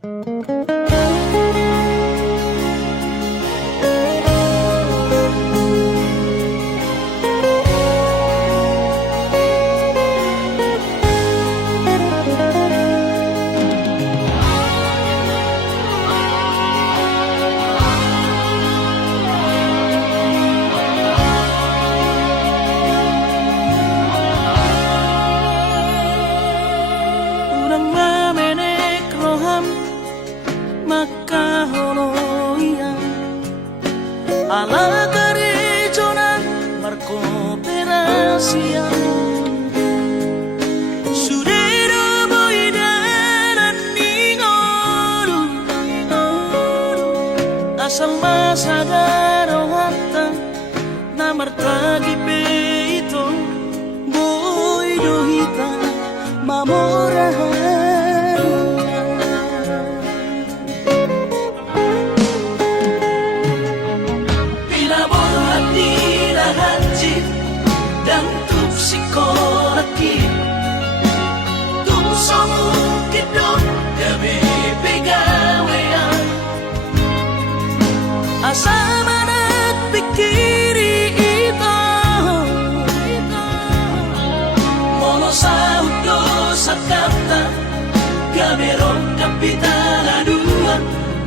Urang mamenek roham makaholoian ala gerejonan markooperasian sudero boidaran ningoru asal masagaro hatta namartagi peito boidohita mamorahan dan tuk sikolaki tuk somu kidon gabe pegawean asa manak pikiri ito mono saudo sakapta gaberon kapitala dua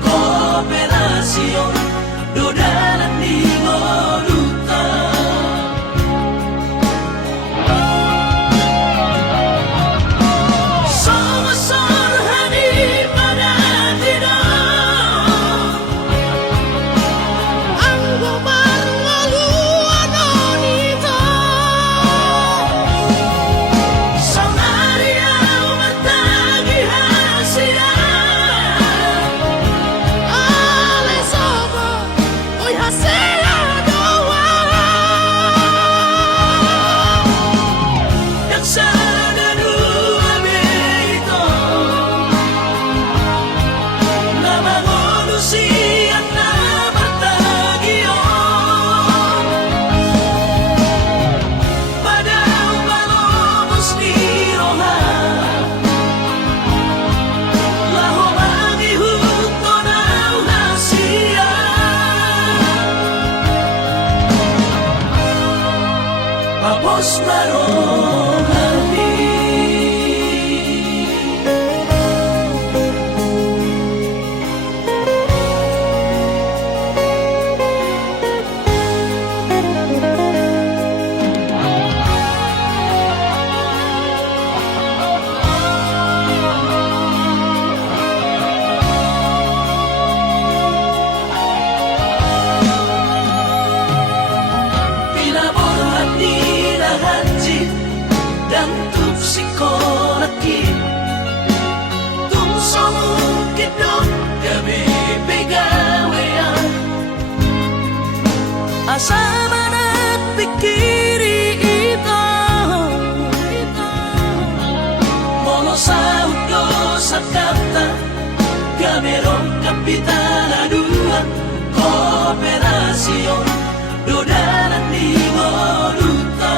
kooperasyon dodalan di ngoluta Papos marohani dan tuk sikolaki tuk somu kidon gabe pegawean asa manak pikiri ito mono saudo sakapta gaberon kapitala dua kooperasyon dodalan di ngoluta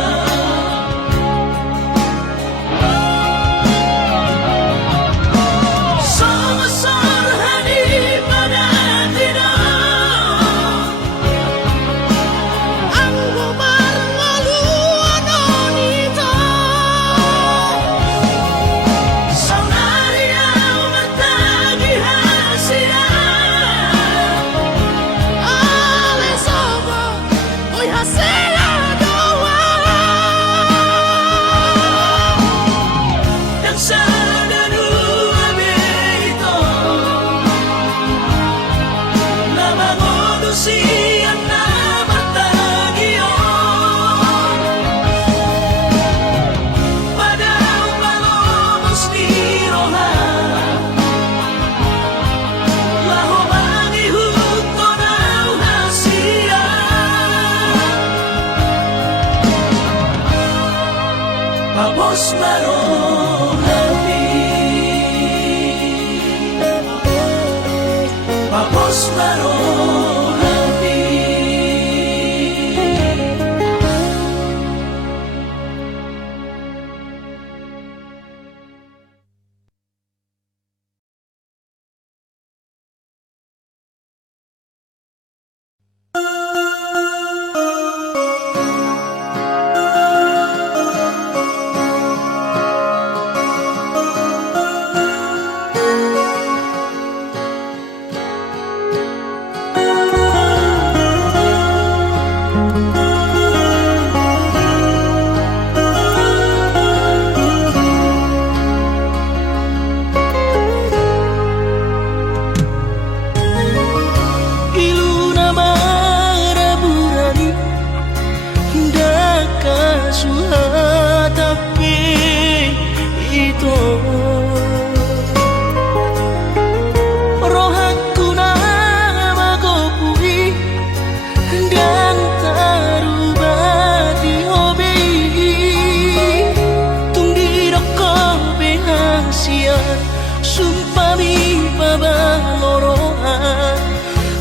sumpah mi pabaloroan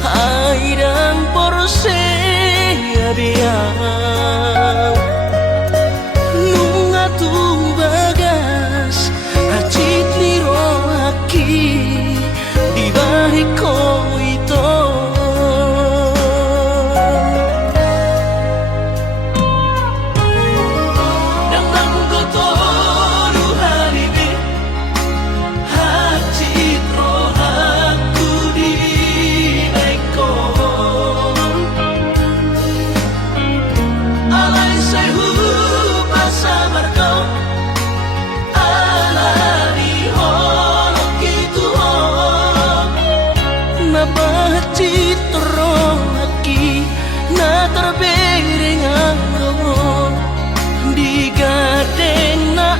airang porse abiang nunga tu bagas hacit liro aki di balik ko ito na terbereng anggo di gardeng na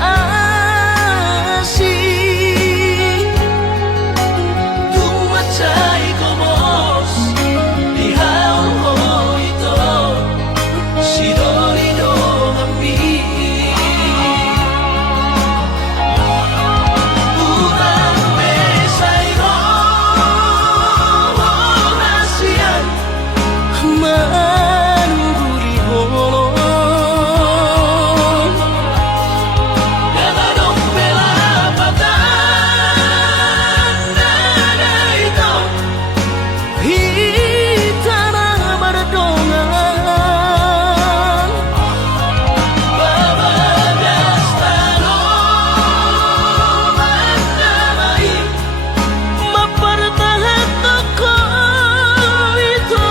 asi tumacay komos di haon ho ito si Dorino kami urang mesay ro nasiyan mangguri holo Gadadong pelapatan nada ito hitana berdongan babagas talo mandamai mapertahan toko itu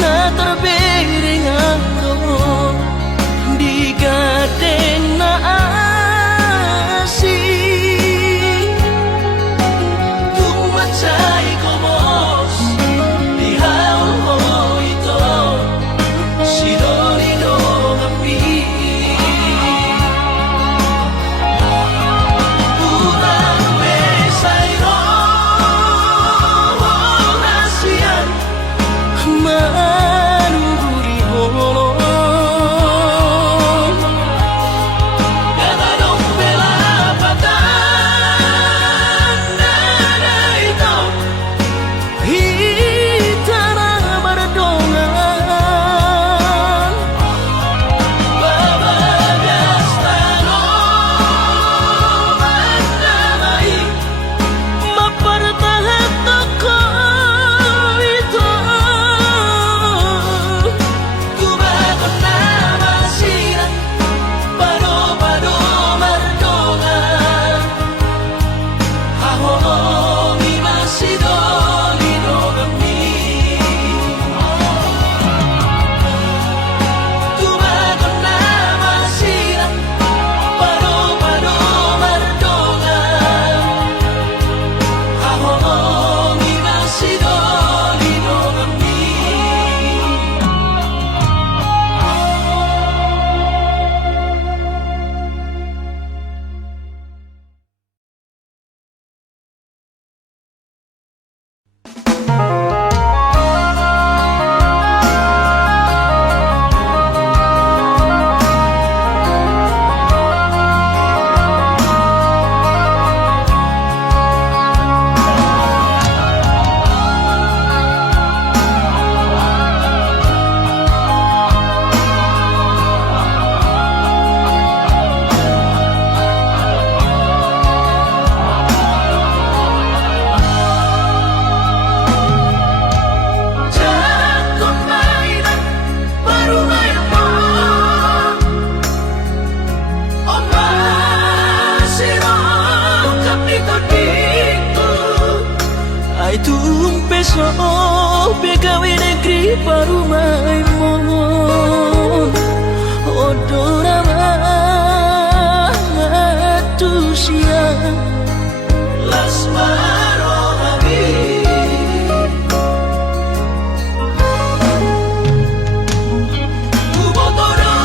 na terbereng anggo di gardeng na asi tumacay komos di haon ho ito si Dorino kami urang mesay ro nasiyan mangguri Ai tumpeso pegawai negeri parumai mo odora matusia las maronabi ubotoro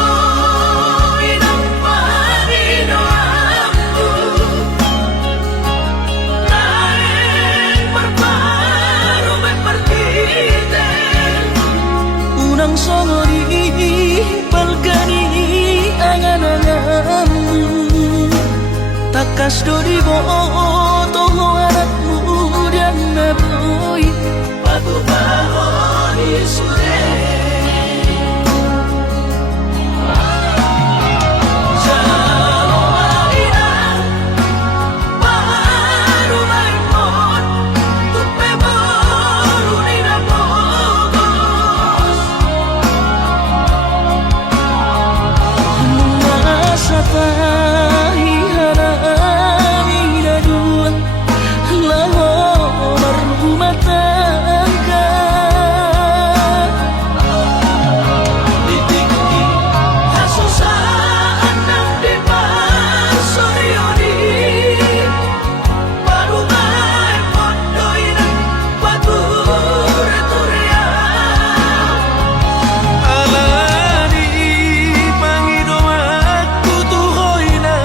inang marino aku naik berparu berparte unang songori balgani angan-anganmu takas dori boto anakmu dan naboy patu bahoni sure jalo marina baru maimon tupe baru nina bogos masa tahi harami dua laho berumah tangga ditiki hasusaan nang di pasorioni baru main pondoina batureturia alani pangido aku tuhoina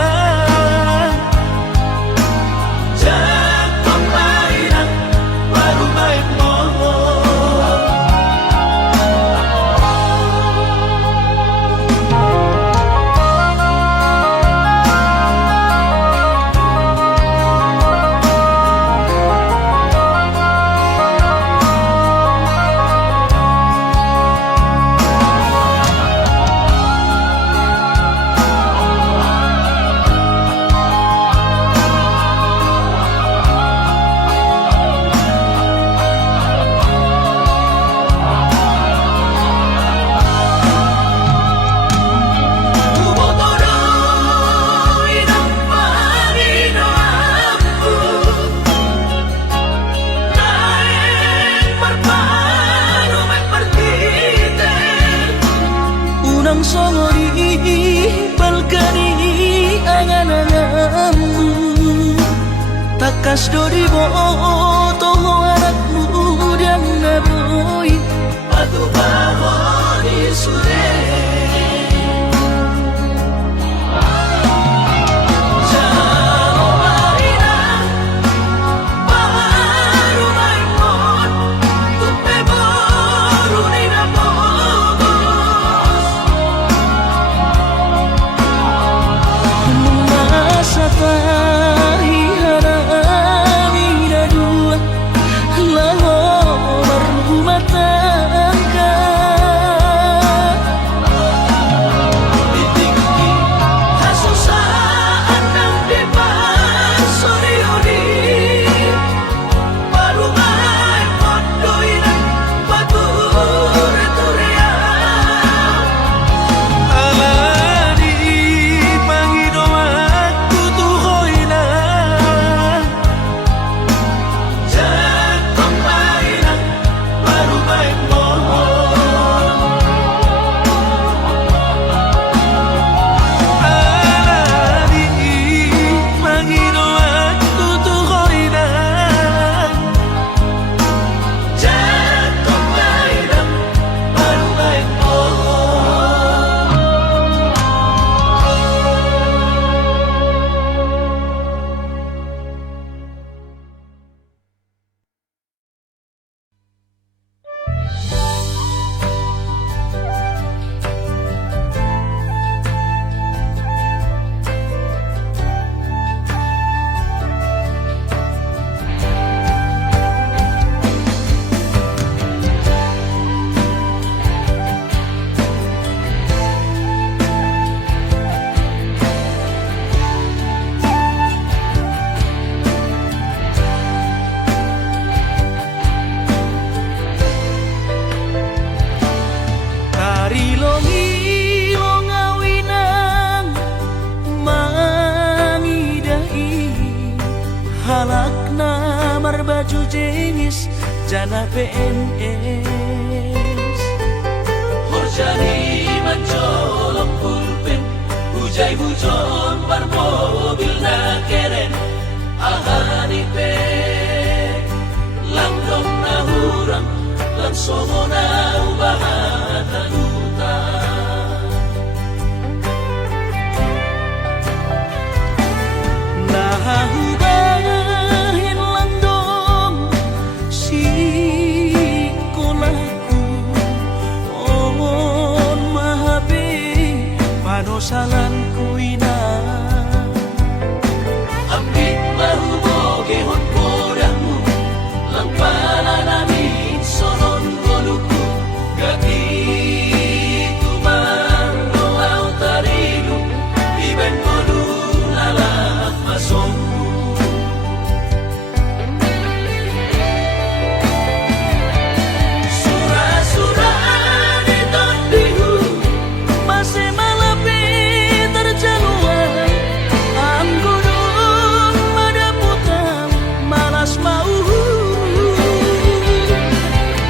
jak pemainan baru main moho ubotoro inang marino aku naik berparu berparte unang songori balgani angan-anganmu takas dori boto anakmu dan naboy patu bahoni sure jalo marina baru maimon tupe baru nina bogos masa tahi harami dua baju jenis jana PNS. Horjani mancolok pulpen, hujai hujon bar mobil na keren. Ahani pe langdong na hurang, langsomo na ubahan tanuta. Nahubahin langdong si kolahku, omon mahabi panosalanku ina. Ambit mahuboge hon podahmu, lang pala namin sonon goluku. Gati tuman doaw tarilu, iben golu lalak masongku. Surah-surah di tondihu, masih malapi terjaluan. Am gunung madaputam, malas mau.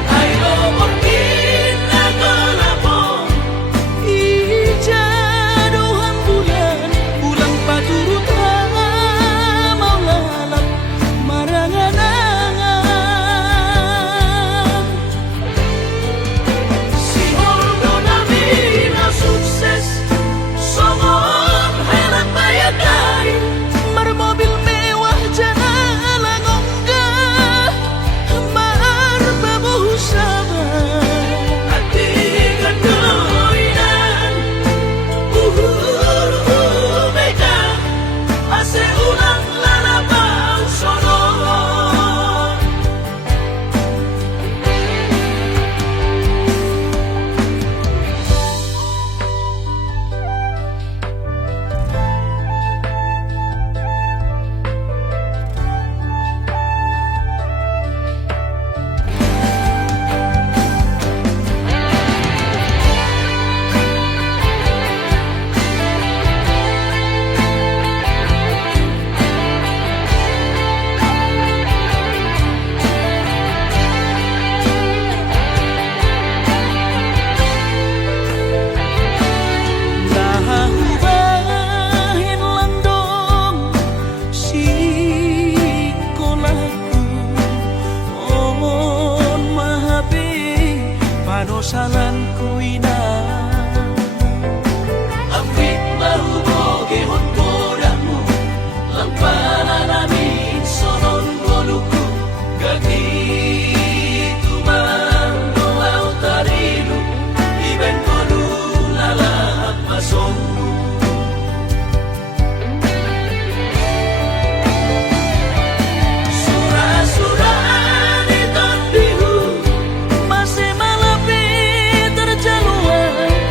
Ayo mungkin aku lapor, ijaduhan bulan, bulan paturut mau lalap marangan-angan. Si Ordo namin na sukses, somong helat bayagay, marmobil mewah jana langongga, marbabuh sabar. Hati kandoinan, mega, ase ulang lalabang sonon. Nahubahin langdong si kolahku, omon mahabi panosalanku ina. Ambit mahuboge hon podahmu, lang pala namin sonon goluku. Gati tuman doaw tarilu, iben golu lalak masongku. Surah-surah di tondihu, masih malapi terjaluan.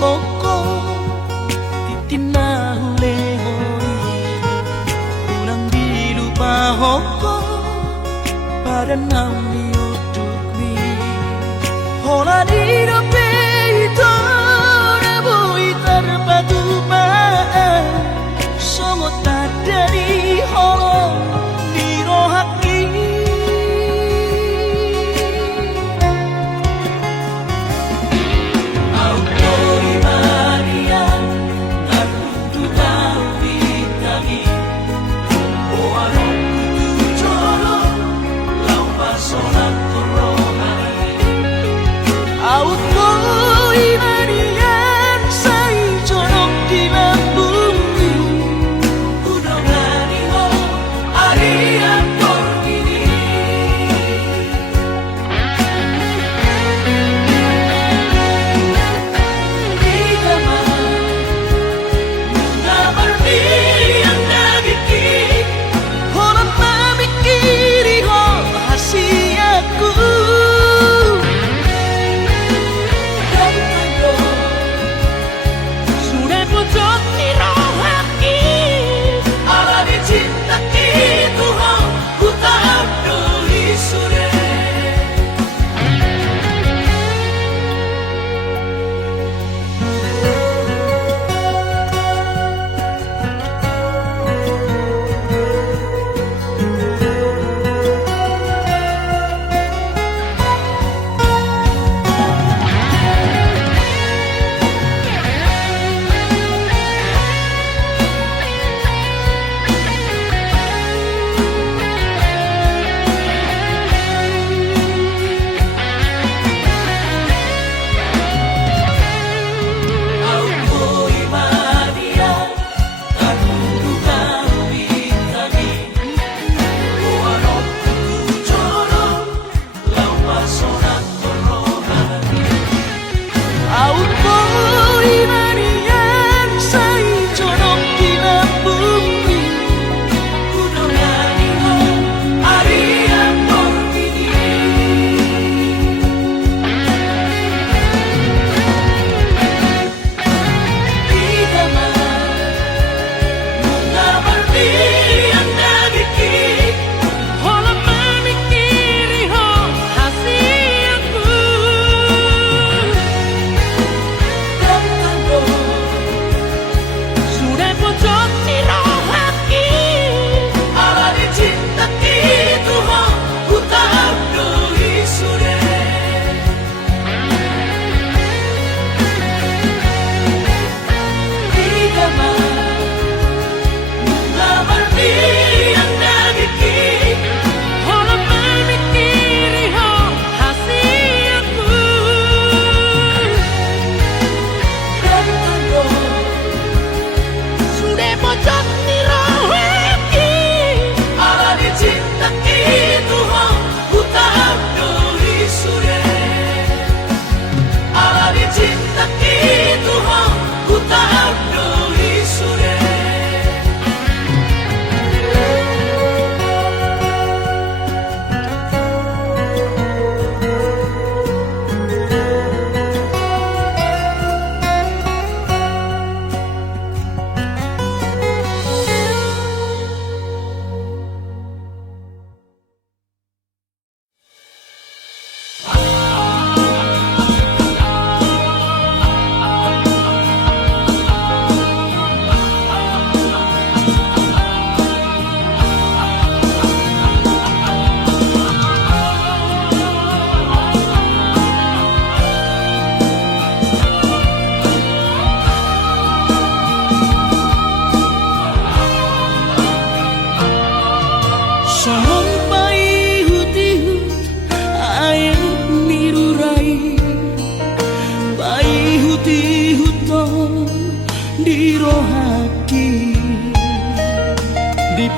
koko titina hule hoi unang dilupa hoko pada naumi udukmi hola di dope itu nebui terpatu paan songo tak dari holo di rohaki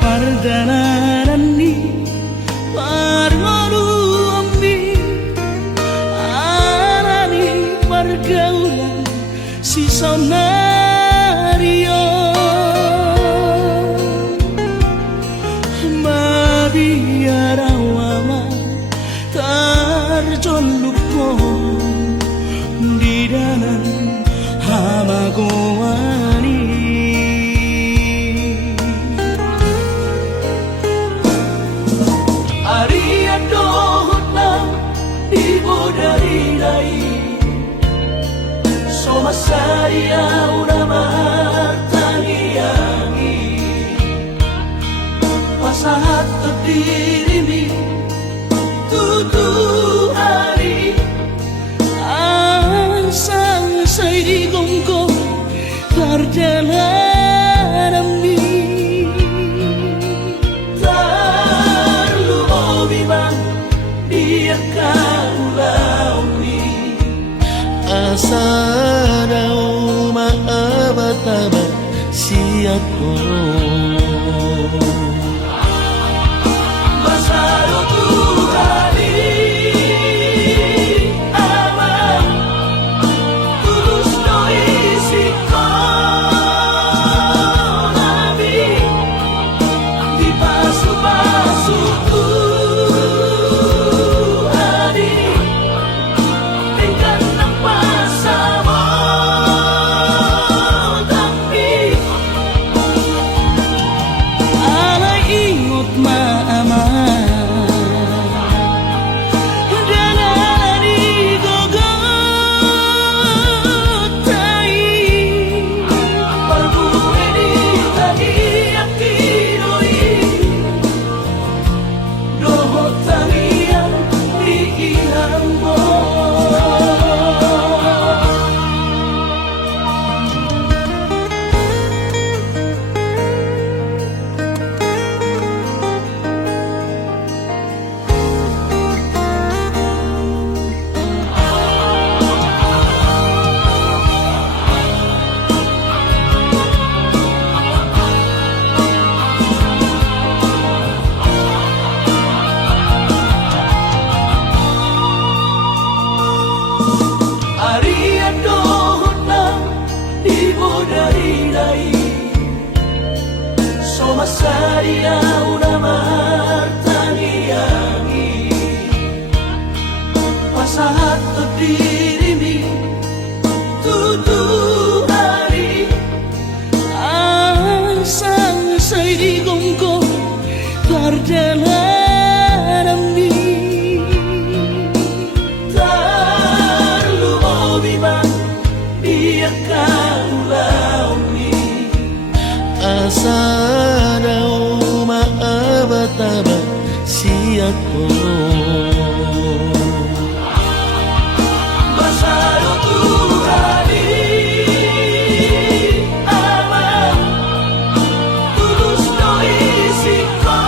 Pardanarani parmanu ambi arani pergaulan si sonario mabiarawama tarjoluko di dalam koani Ari adohot na ibo dari dai Somasari aura mahartangiangi Pasahat dirimi tutu hari Asang saigong ko Tarjalanami Tarluobi bang biarkan launi Asa daw maabatabat siat ko Masalo tuhari Ama tulus no isi ko Nabi Di pasu-pasu tuhari Tingkat ng pasamo Tapi Alay ingot maama Danani gogotay Pagbuhay di tadi ang tinuloy Dohot ang iyang diilang mo Ari adohot na ibo dari dai Somasari aura mahartangiangi Pasahat dirimi tutu hari Asang saigong ko Tarjalanami Tarluobi bang biarkan launi Asa daw maabatabat siat ko Masalo tuhari Ama tulus no isi ko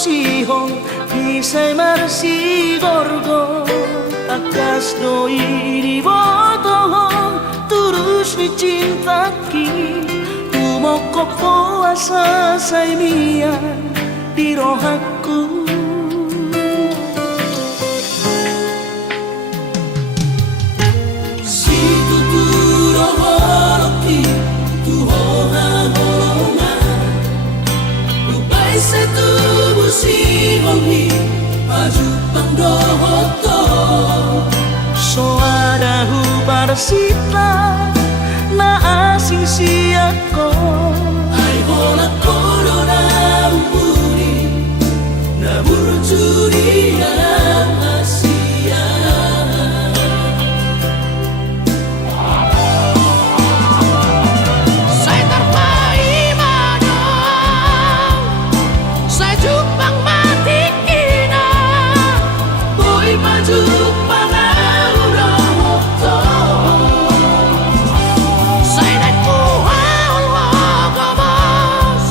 sihong Bisay marasi gorgo Akas no iribotohong Turus ni cintaki Umoko po asa sa imian Di rohaku Si tuturo horoki Tuhoha horonga Ubay sa tubo si hongi Pajupang dohoto So ada hubar sita Na asing siyako Ay hola korona umpuri Na burjuri ang Asia Saya terpaimano Saya jupang mati kina Boy pajupang auroto Saya nakuha ulogomos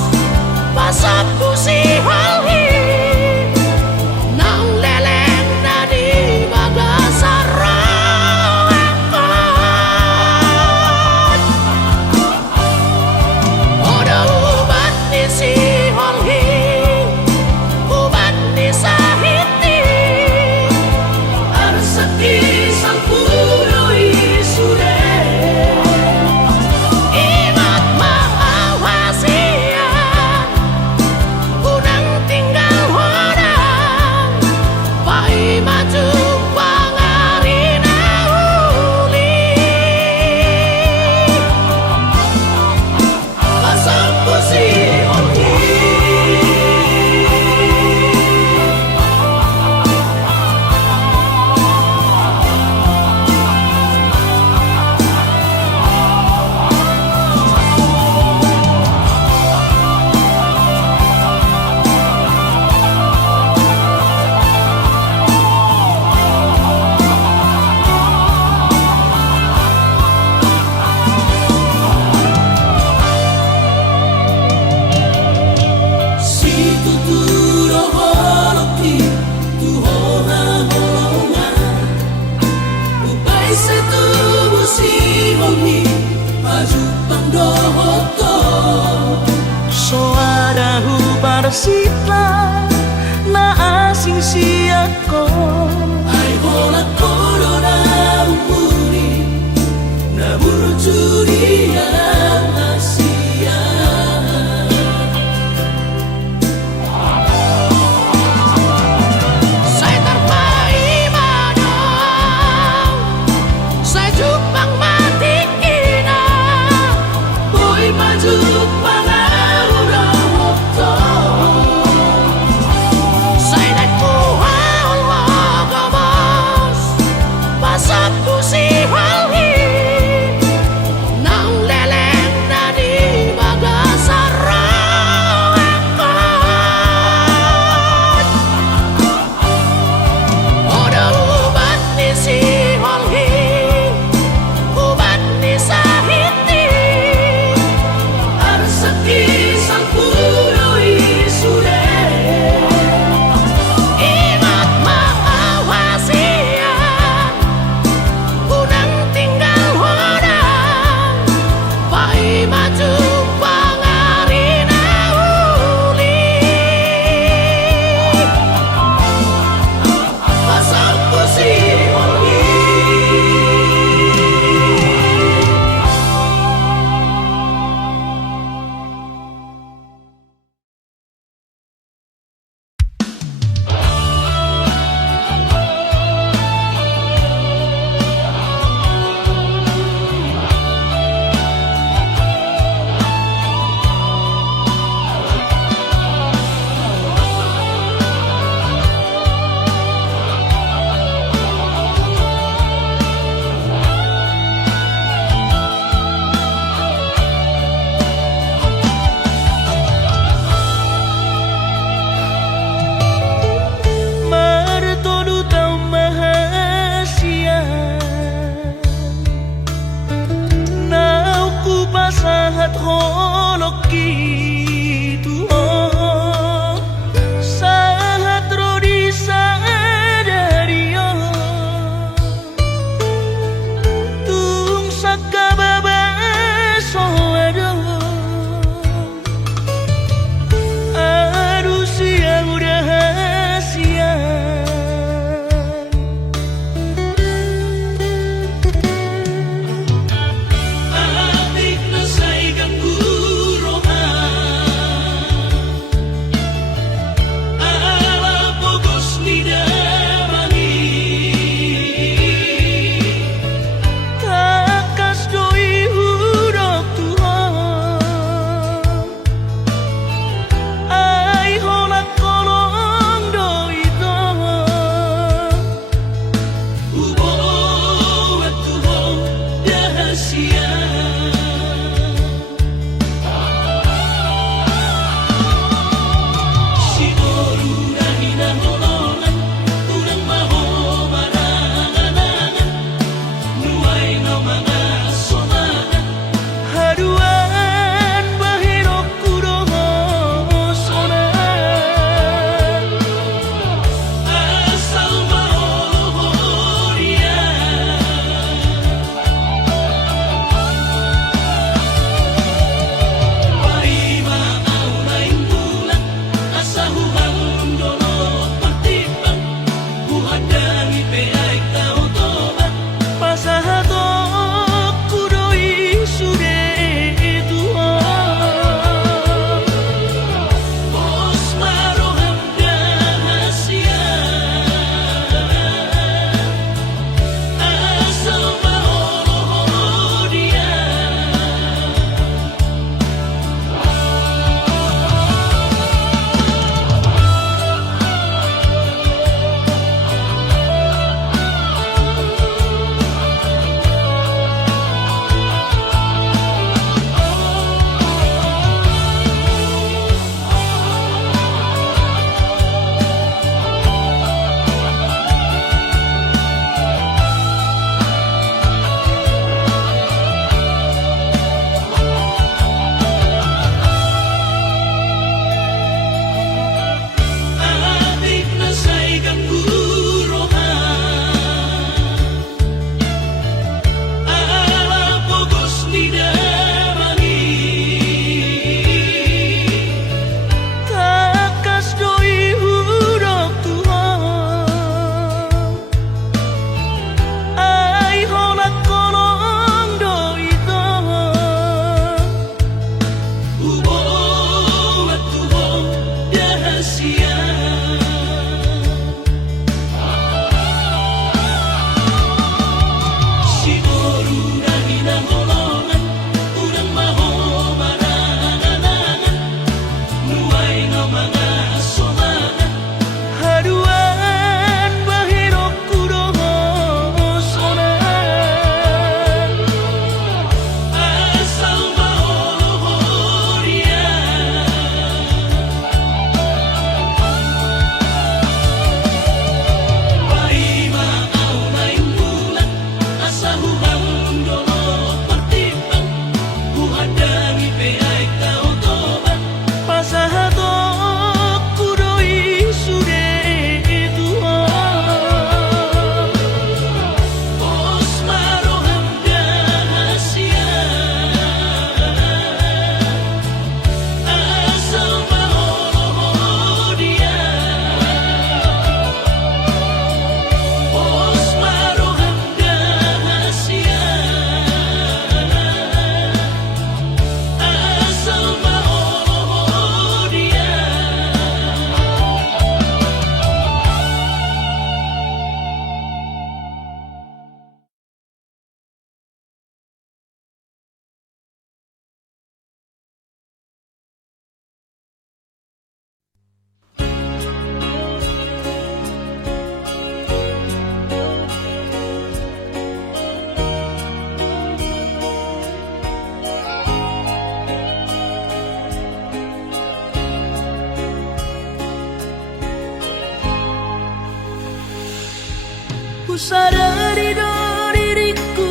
Ku sadari do diriku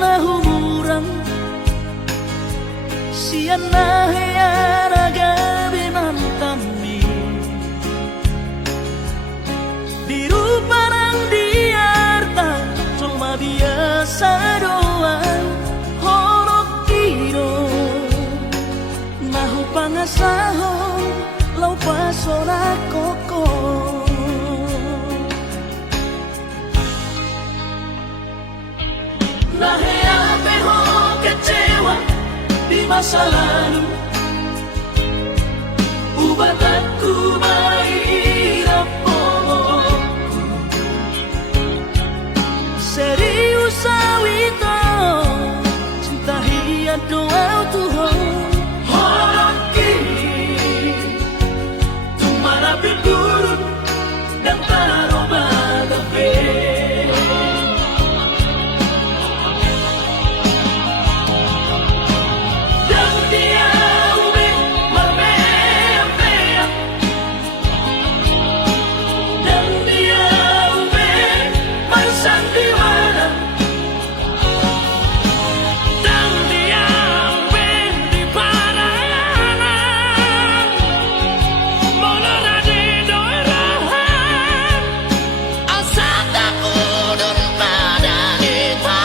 na humuran sian na heyara gabi mantami biru parang diarta cuma biasa doang horok kiro nahu pangasahon lau pasora koko Naheape ho kecewa di masa lalu Ubat aku mahirap pomoku serius awito cinta hiat doa Tuhan Horok kini Tumara pindurun dan taroma gabe Dan dia ube marbea Dan dia ube marsandiwara Dan dia ube di parayanan Molora di doirahan Asal takudun pada kita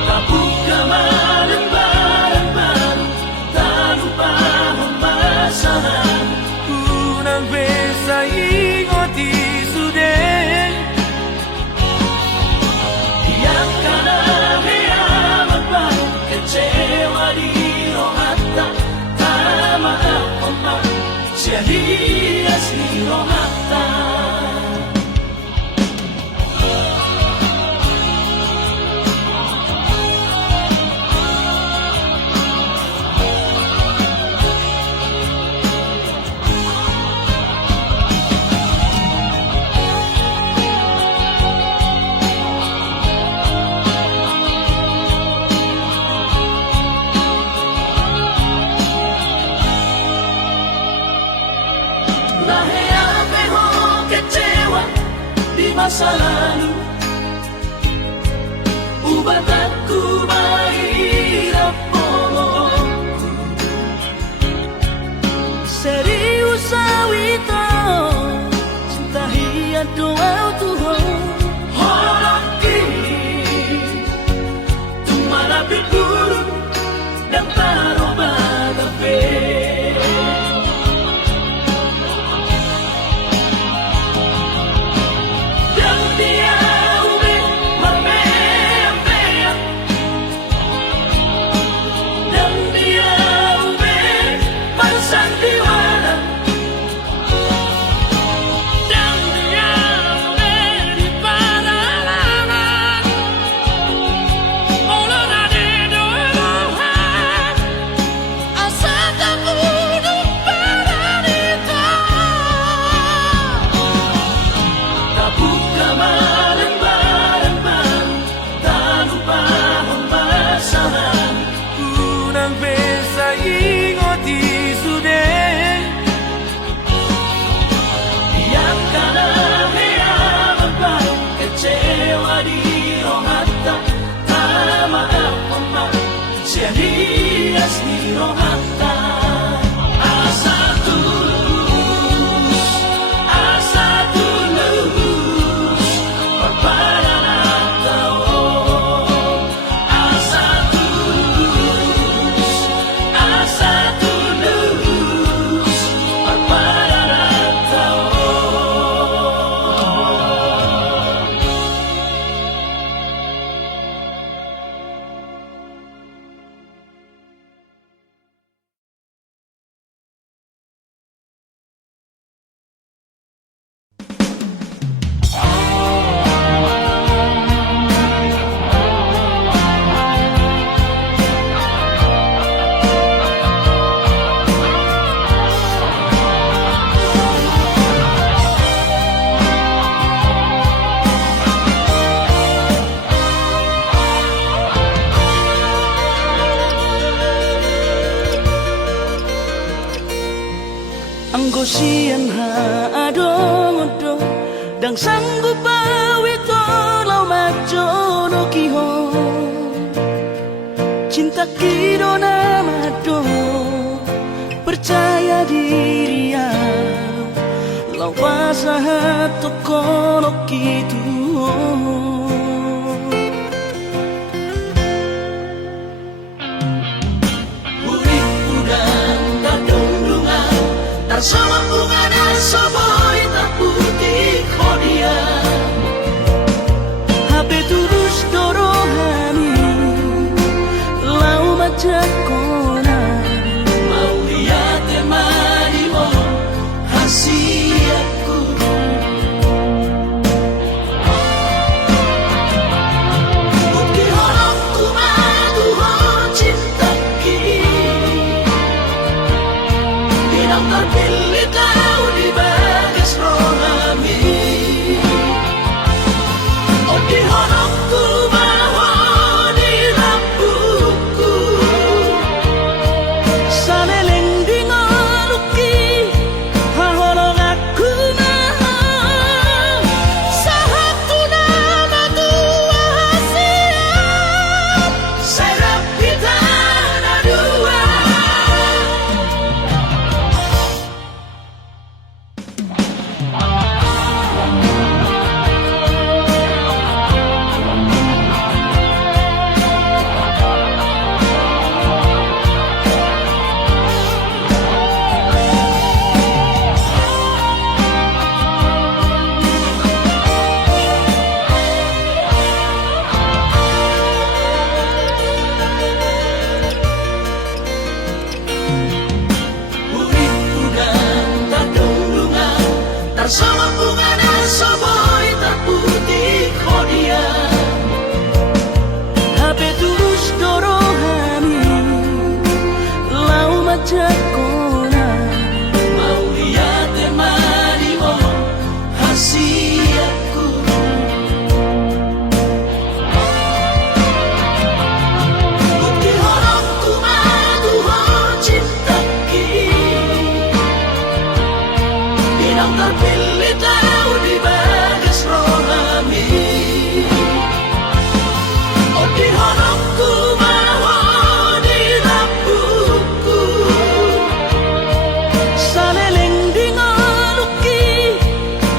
Kabuka malam bareng-bareng Tak lupa pembasahan unang besa ingoti sudah Yang kana hiamat baru kecewa di rohata Tama apa sia-sia si rohata Naheape ho kecewa di masa lalu Ubat aku mahirap pomoku serius awito cinta hiat doa Tuhan Horok kini Tumara pindurun dan taroma gabe Dan dia ube marbea Dan dia ube marsandiwara Dan dia ube di parayanan Molora di doirahan Asal takudun pada kita Kabuka malam bareng-bareng Tak lupa pembasahan unang besa ingoti sudah Yang kana hiamat baru kecewa di rohata Tama apa sia-sia si rohata Asa tulus Perpadanan tao Asa tulus Perpadanan tao Anggo sian ha adong odo dan sanggup bawito lau majono kihon cinta kiro namado percaya diri ya lau pasahat tokono kitu Urip udang tadundungan tarsama bungana soboy tak putih kodia HP terus dorohani lau majakona mau lihat temani mo hasiatku bukti horongku maduhon cinta kini Dinang terpilih kau di bagas rohami Oh di horongku mahon di rambutku saleleng di ngaluki hahorong aku mahal sahatu nama tua hasiat Serap di tanah dua Urip udang tadundungan tarsama bungana soboy tak putih kodia HP terus dorohani lau majakona mau lihat temani mo hasiatku bukti horongku maduhon cinta kini Dinang terpilih kau di bagas rohami Oh di horongku mahon di rambutku saleleng di ngaluki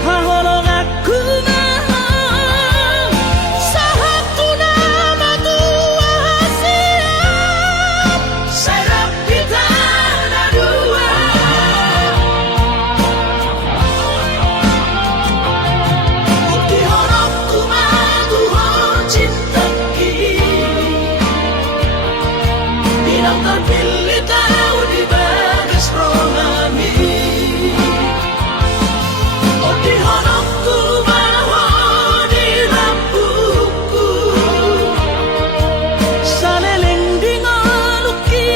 hahorong aku mahal sahatu nama tua hasiat Serap di tanah dua Bukti horongku maduhon cinta kini Dinang terpilih kau di bagas rohami Oh di horongku mahon di rambutku saleleng di ngaluki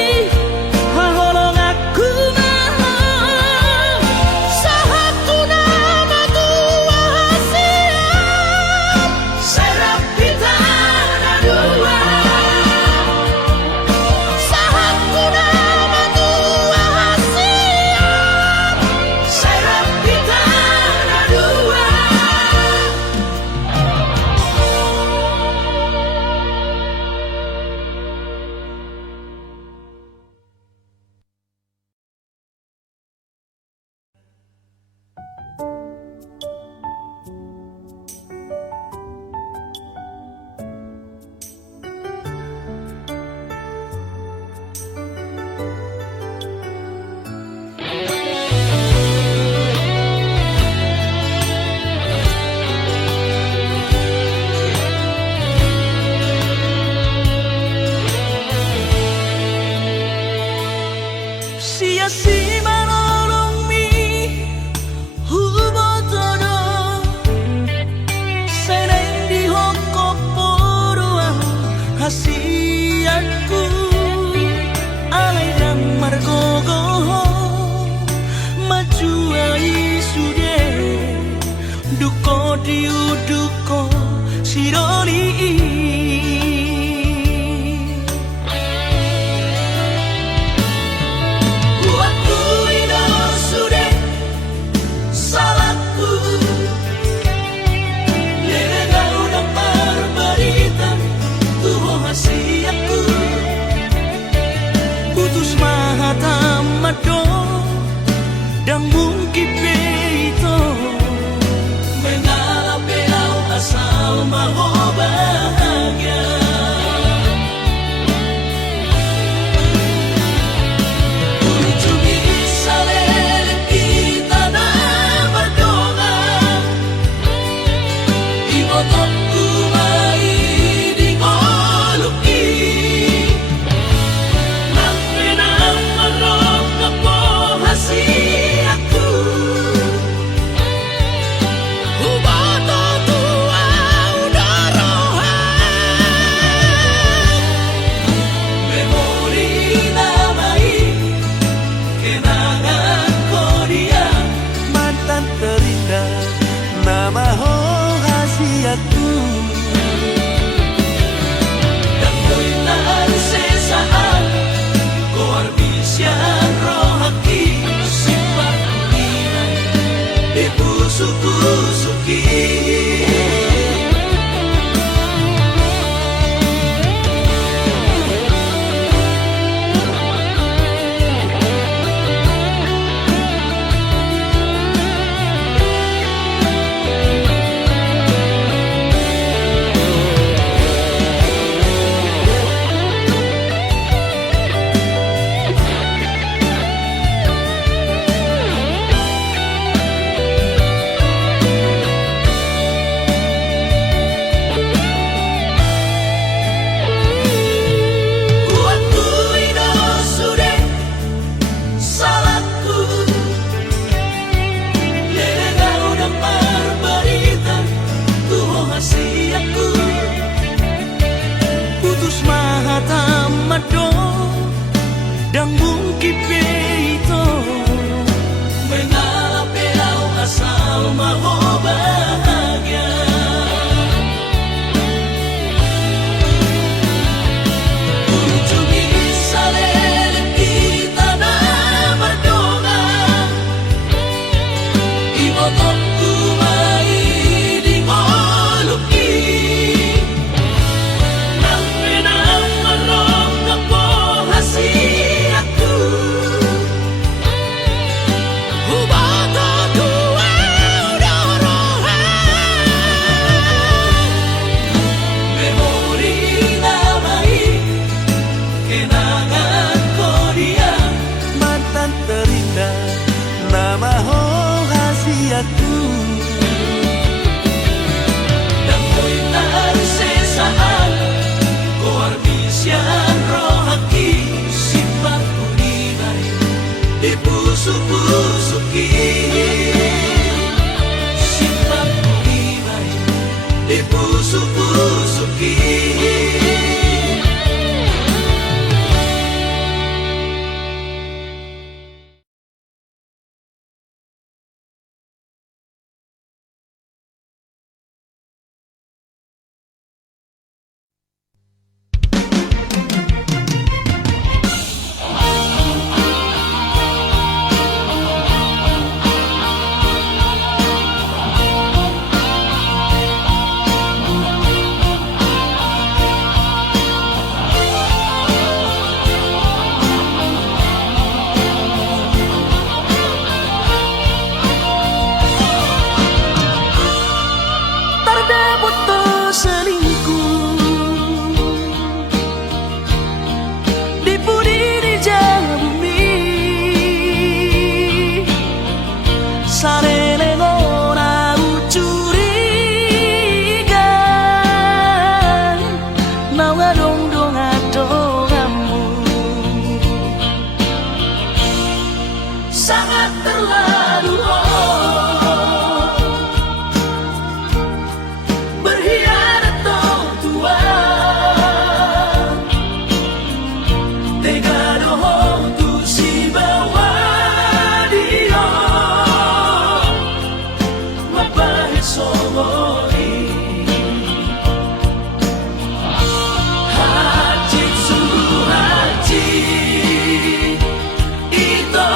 hahorong aku mahal sahatu nama tua hasiat Serap di tanah dua sahatu nama tua hasiat Serap di tanah dua sia-sia manolong mi hubotoro seneng di hoko poroa hasiatku alay dan margogoho maju ai sude duko diuduko siroli Buatku ini sudah salahku dan mungkin itu mengalah belau asal mau bahagia. Kunjungi salele kita na berdoa, imotok kumai di ngoluki. Nama Hongasiaku Dan kuitan sesaat Koar bisian rohaki Sifat nilai Dibusuk-busuki. Putus mahatamado dan mungkin itu mengalah belau asal mau bahagia. Kunjungi salele kita na berdoa, imotok kumai di ngoluki. Nama Hongasiaku Dan kuitan sesaat Koar bisian rohaki Sifat nilai Dibusuk-busuki. Sifat nilai Dibusuk-busuki. Sangat terlalu berkhianat tua tega doh tu si bawa dia mapahit songori hati sungguh hati itu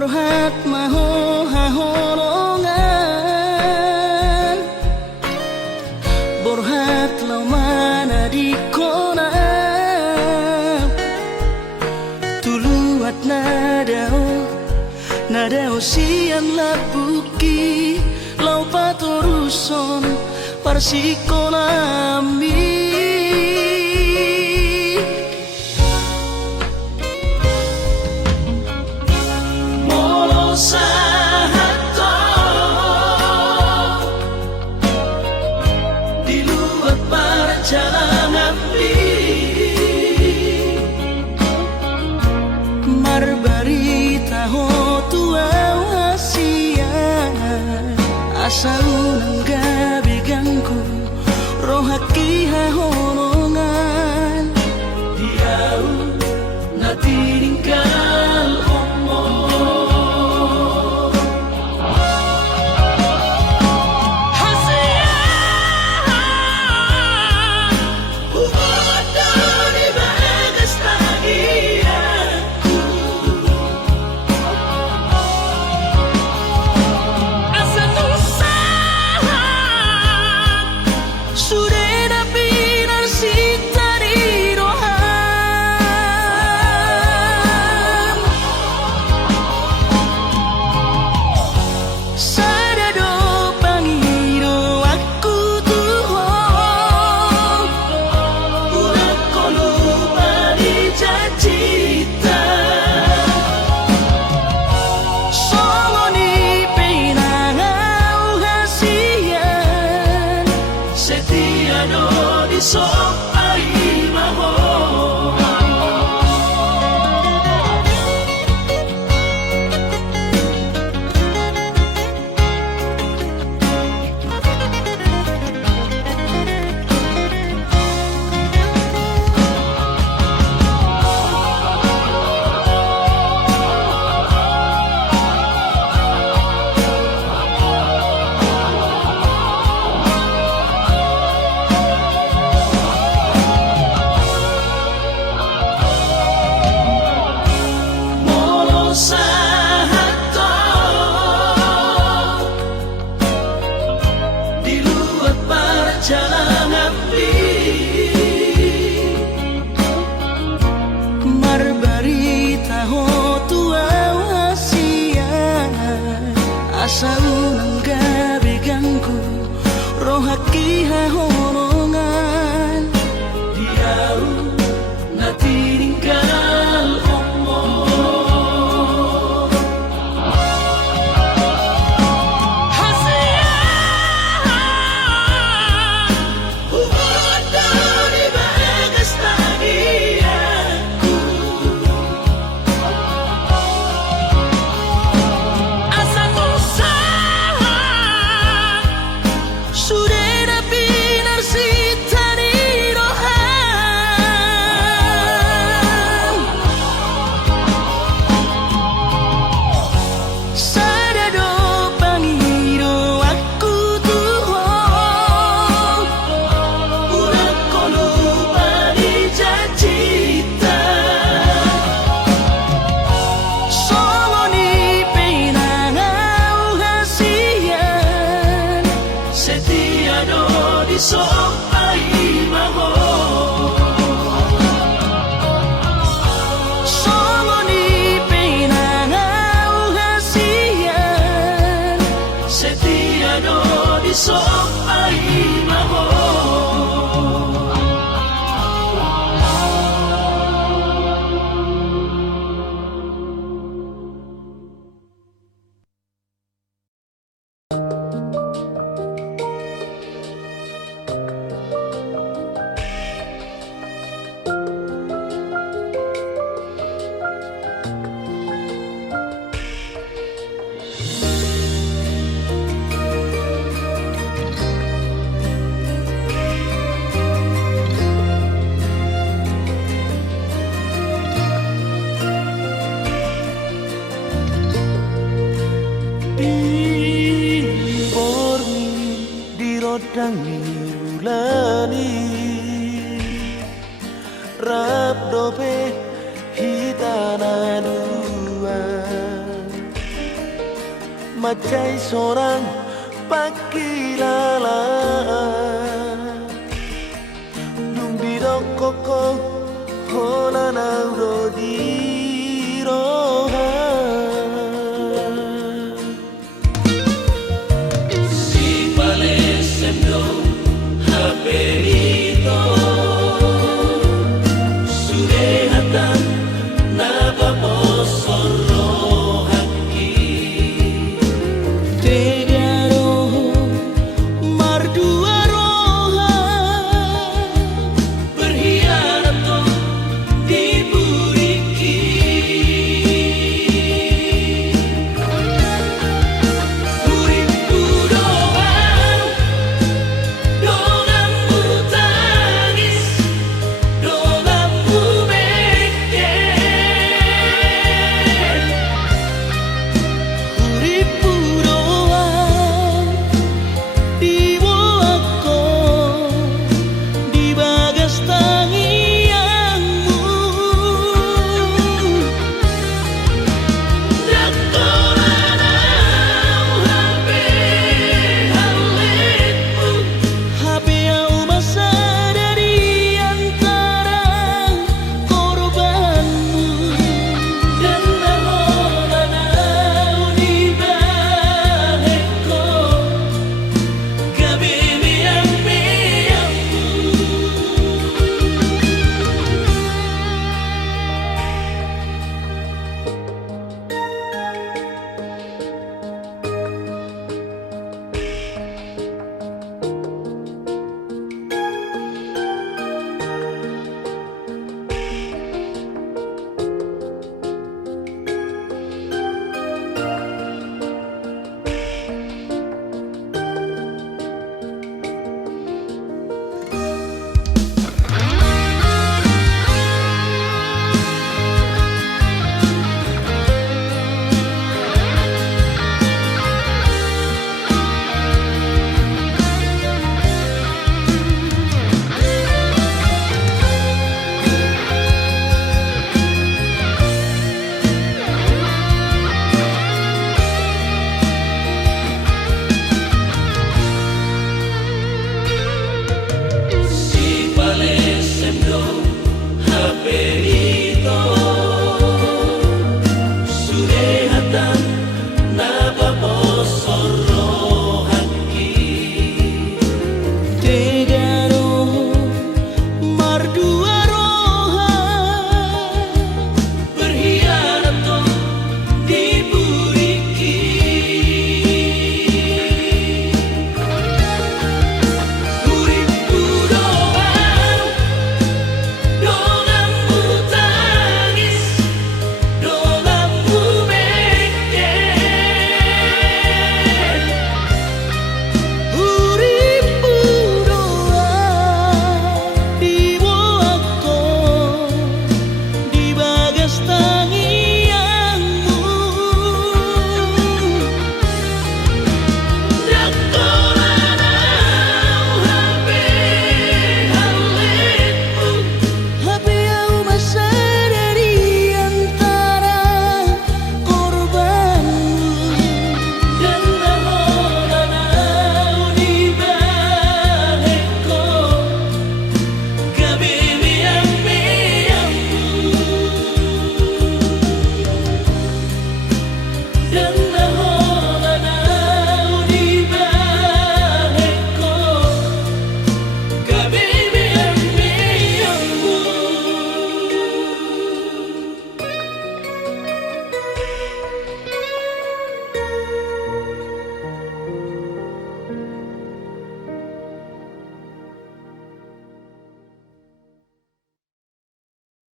Borhat maho haholongan Borhat lau mana di kona Tuluat nadao sian labuki Lau patoruson parsikolami Asa unang gabi gangku rohaki hahonongan Diau na tininggal omo Asa unang gabi gangku rohaki hahonongan Diau na tininggal omo Lani rap dope hitana dua Macay seorang pakilala Dung di dok koko Hona na